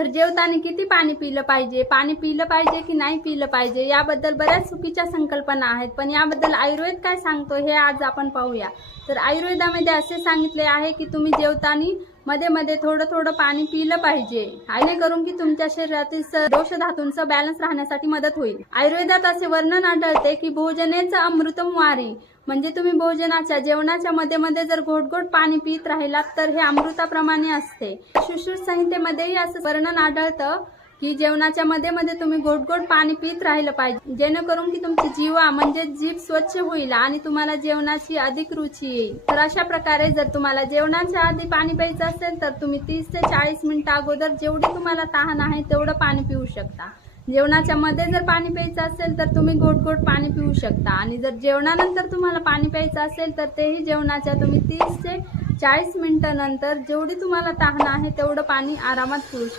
तर जेवताना किती पाणी पिलं पाहिजे, पाणी पिलं पाहिजे की नाही पिलं पाहिजे, याबद्दल बऱ्याच चुकीच्या संकल्पना आहेत. पण याबद्दल आयुर्वेद काय सांगतो हे आज आपण पाहूया. तर आयुर्वेदामध्ये असे सांगितले आहे की तुम्ही जेवताना मध्ये मध्ये थोडं थोडं पाणी पिलं पाहिजे, जेणेकरून की तुमच्या शरीरातील दोष धातूंचा बॅलन्स राहण्यासाठी मदत होईल. आयुर्वेदात असे वर्णन आढळते की भोजनेच अमृतम वारी, म्हणजे तुम्ही भोजनाच्या जेवणाच्या मध्ये मध्ये जर घोट पाणी पित राहिलात तर हे अमृताप्रमाणे असते. सुश्रुत संहितेमध्येही असं वर्णन आढळतं की जेवणाच्या मध्ये मध्ये तुम्ही घोट पाणी पित राहिलं पाहिजे, जेणेकरून की तुमची जीवा म्हणजे जीभ स्वच्छ होईल आणि तुम्हाला जेवणाची अधिक रुची येईल. तर अशा प्रकारे जर तुम्हाला जेवणाच्या आधी पाणी प्यायचं असेल तर तुम्ही 30 ते 40 मिनिटं अगोदर जेवढी तुम्हाला तहान आहे तेवढं पाणी पिऊ शकता. जेवणाच्या मध्ये जर पाणी प्यायचं असेल तर तुम्ही घोट पाणी पिऊ शकता, आणि जर जेवणानंतर तुम्हाला पाणी प्यायचं असेल तर तेही जेवणाच्या तुम्ही 30 ते 40 मिनिटं नंतर जेवढी तुम्हाला तहान आहे तेवढं पाणी आरामात पिऊ शकता.